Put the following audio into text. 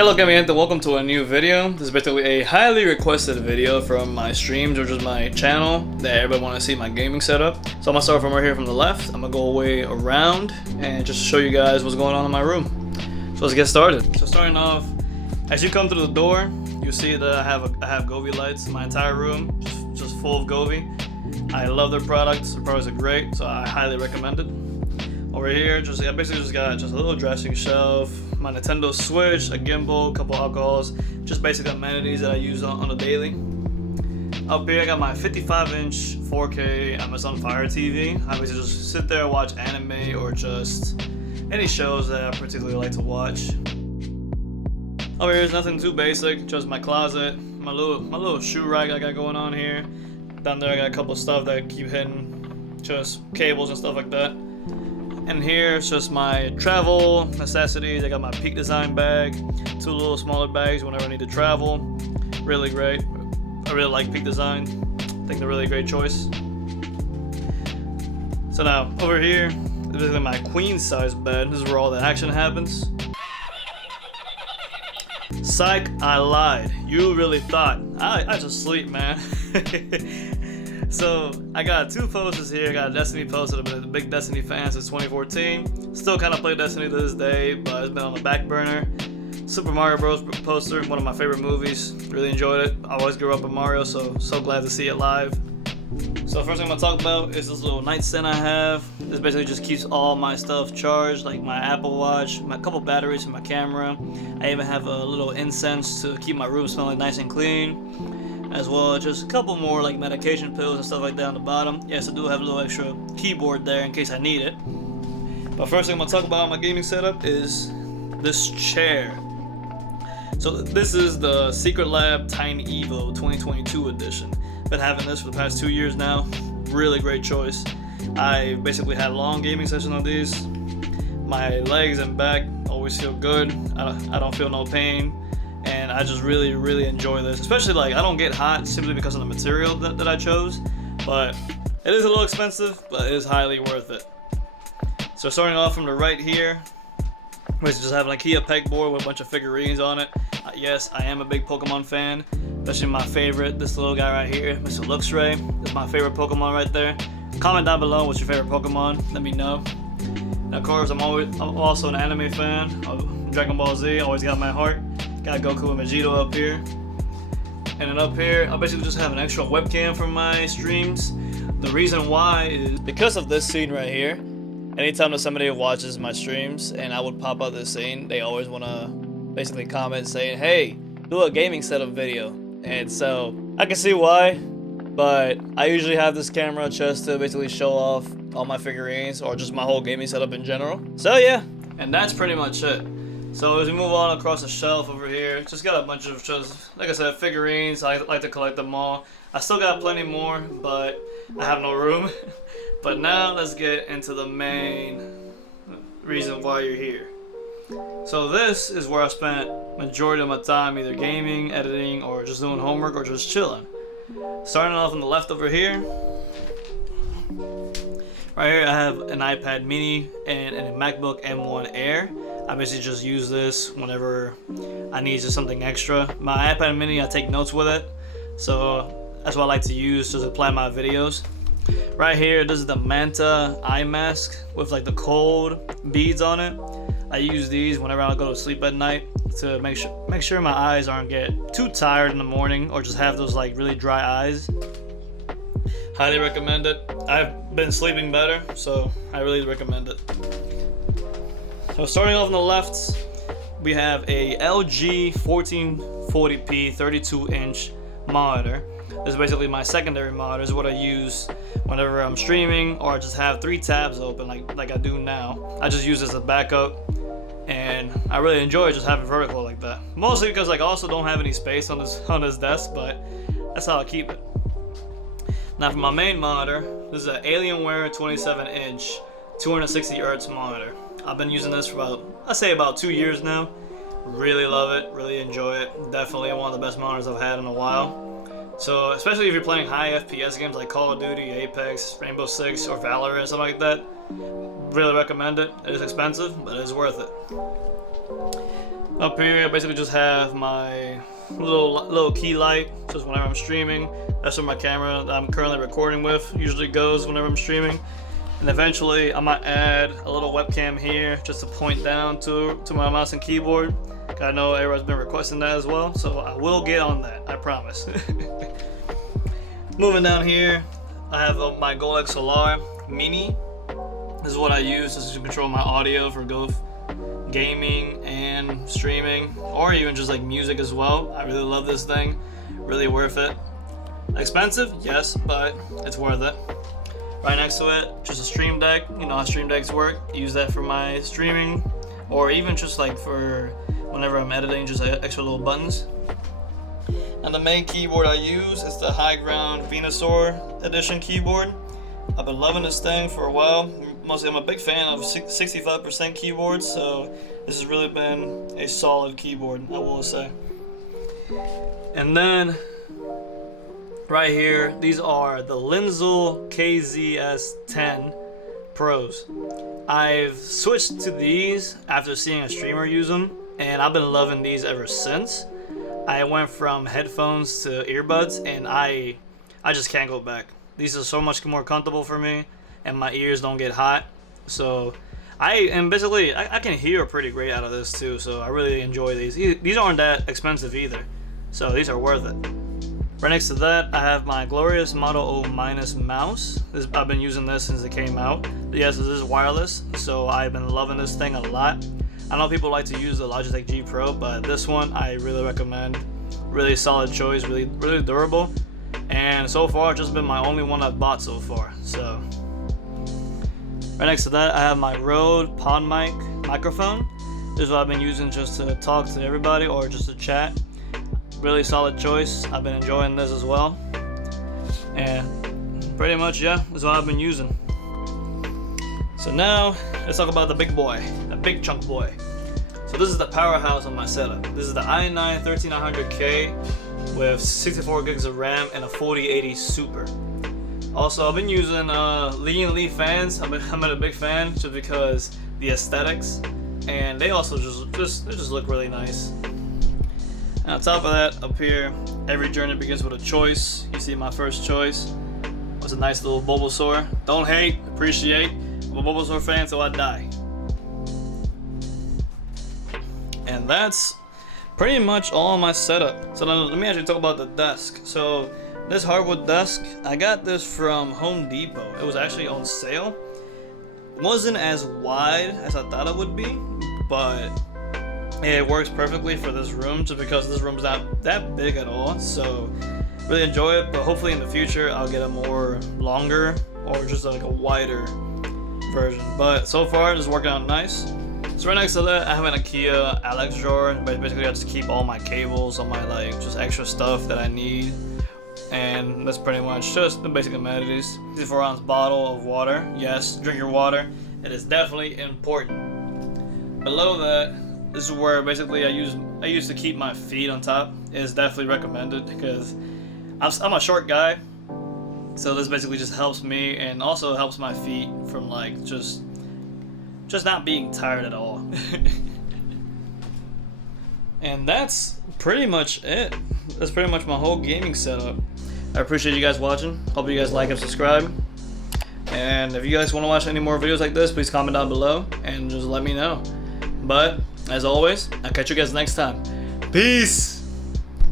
Hello mi gente, welcome to a new video. This is basically a highly requested video from my streams, which is my channel that everybody want to see my gaming setup. So I'm gonna start from right here from the left. I'm gonna go way around and just show you guys what's going on in my room. So let's get started. So starting off, as you come through the door, you see that I have Govee lights in my entire room, just full of Govee. I love their products. Their products are great, so I highly recommend it. Over here, I basically just got a little dressing shelf, my Nintendo Switch, a gimbal, a couple alcohols, just basic amenities that I use on a daily. Up here, I got my 55-inch 4K Amazon Fire TV. I basically just sit there and watch anime or just any shows that I particularly like to watch. Over here is nothing too basic, just my closet, my little shoe rack I got going on here. Down there, I got a couple of stuff that keep hitting, just cables and stuff like that. And here it's just my travel necessities. I got my Peak Design bag, two little smaller bags whenever I need to travel. Really great. I really like Peak Design. I think they're a really great choice. So now over here, this is my queen size bed. This is where all the action happens. Psych, I lied. You really thought I just sleep, man. So I got two posters here. I got a Destiny poster. I've been a big Destiny fan since 2014. Still kind of play Destiny to this day, but it's been on the back burner. Super Mario Bros. Poster, one of my favorite movies. Really enjoyed it. I always grew up with Mario, so glad to see it live. So first thing I'm gonna talk about is this little nightstand I have. This basically just keeps all my stuff charged, like my Apple Watch, my couple batteries for my camera. I even have a little incense to keep my room smelling nice and clean. As well as just a couple more like medication pills and stuff like that on the bottom. Yes, I do have a little extra keyboard there in case I need it. But first thing I'm gonna talk about on my gaming setup is this chair. So this is the Secret Lab Tiny Evo 2022 edition. Been having this for the past 2 years now. Really great choice. I basically had long gaming sessions on these. My legs and back always feel good. I don't feel no pain. And I just really enjoy this, especially like I don't get hot simply because of the material that I chose, but it is a little expensive, but it is highly worth it. So starting off from the right here, we just have an Ikea Pegboard with a bunch of figurines on it. Yes, I am a big Pokemon fan, especially my favorite, this little guy right here, Mr. Luxray. This is my favorite Pokemon right there. Comment down below what's your favorite Pokemon, let me know. And of course, I'm also an anime fan of Dragon Ball Z, always got my heart. Got Goku and Vegeta up here. And then up here, I basically just have an extra webcam for my streams. The reason why is because of this scene right here. Anytime that somebody watches my streams and I would pop out this scene, they always want to basically comment saying, hey, do a gaming setup video. And so I can see why, but I usually have this camera just to basically show off all my figurines or just my whole gaming setup in general. So yeah, and that's pretty much it. So as we move on across the shelf over here, just got a bunch of, just like I said, figurines. I like to collect them all. I still got plenty more, but I have no room. But now let's get into the main reason why you're here. So this is where I spent majority of my time either gaming, editing, or just doing homework, or just chilling. Starting off on the left over here. Right here I have an iPad Mini and a MacBook M1 Air. I basically just use this whenever I need just something extra. My iPad Mini, I take notes with it, so that's what I like to use to plan my videos. Right here, this is the Manta eye mask with like the cold beads on it. I use these whenever I go to sleep at night to make sure my eyes aren't get too tired in the morning or just have those like really dry eyes. Highly recommend it. I've been sleeping better, so I really recommend it. So starting off on the left, we have a LG 1440p 32-inch monitor. This is basically my secondary monitor. This is what I use whenever I'm streaming or I just have 3 tabs open like I do now. I just use this as a backup, and I really enjoy just having vertical like that. Mostly because like, I also don't have any space on this desk, but that's how I keep it. Now for my main monitor, this is an Alienware 27-inch 260 Hz monitor. I've been using this for about 2 years now. Really love it, really enjoy it. Definitely one of the best monitors I've had in a while. So especially if you're playing high FPS games like Call of Duty, Apex, Rainbow Six, or Valorant, something like that, really recommend it. It is expensive, but it is worth it. Up here, I basically just have my little key light, just whenever I'm streaming. That's where my camera that I'm currently recording with usually goes whenever I'm streaming. And eventually, I might add a little webcam here just to point down to my mouse and keyboard. I know everyone's been requesting that as well, so I will get on that, I promise. Moving down here, I have my Gold XLR Mini. This is what I use just to control my audio for both gaming and streaming, or even just like music as well. I really love this thing, really worth it. Expensive, yes, but it's worth it. Right next to it, just a stream deck. You know how stream decks work. Use that for my streaming, or even just like for whenever I'm editing, just like extra little buttons. And the main keyboard I use is the Highground Venusaur edition keyboard. I've been loving this thing for a while. Mostly I'm a big fan of 65% keyboards, so this has really been a solid keyboard, I will say. And then right here, these are the Lindo KSS10 Pros. I've switched to these after seeing a streamer use them, and I've been loving these ever since. I went from headphones to earbuds, and I just can't go back. These are so much more comfortable for me, and my ears don't get hot. So I can hear pretty great out of this too, so I really enjoy these. These aren't that expensive either, so these are worth it. Right next to that, I have my glorious Model O- mouse. I've been using this since it came out. Yes, this is wireless, so I've been loving this thing a lot. I know people like to use the Logitech G Pro, but this one I really recommend. Really solid choice, really durable. And so far, it's just been my only one I've bought so far. So, right next to that, I have my Rode Pod Mic microphone. This is what I've been using just to talk to everybody or just to chat. Really solid choice. I've been enjoying this as well. And pretty much, yeah, that's what I've been using. So now, let's talk about the big boy, the big chunk boy. So this is the powerhouse of my setup. This is the i9 13900K with 64 gigs of RAM and a 4080 Super. Also, I've been using Lee fans. I'm a big fan just because the aesthetics, and they also just look really nice. And on top of that, up here, every journey begins with a choice. You see my first choice was a nice little Bulbasaur. Don't hate, appreciate. I'm a Bulbasaur fan till I die. And that's pretty much all my setup. So now let me actually talk about the desk. So this hardwood desk, I got this from Home Depot. It was actually on sale. It wasn't as wide as I thought it would be, but it works perfectly for this room just because this room's not that big at all. So really enjoy it, but hopefully in the future I'll get a more longer or just like a wider version. But so far it's working out nice. So right next to that, I have an Ikea Alex drawer, but basically I just keep all my cables, all my like just extra stuff that I need, and that's pretty much just the basic amenities. 64-ounce bottle of water. Yes, drink your water. It is definitely important. Below that, this is where basically I use to keep my feet on top. It is definitely recommended because I'm a short guy, so this basically just helps me and also helps my feet from like just not being tired at all. And that's pretty much it. That's pretty much my whole gaming setup. I appreciate you guys watching. Hope you guys like and subscribe. And if you guys want to watch any more videos like this, please comment down below and just let me know. But as always, I'll catch you guys next time. Peace!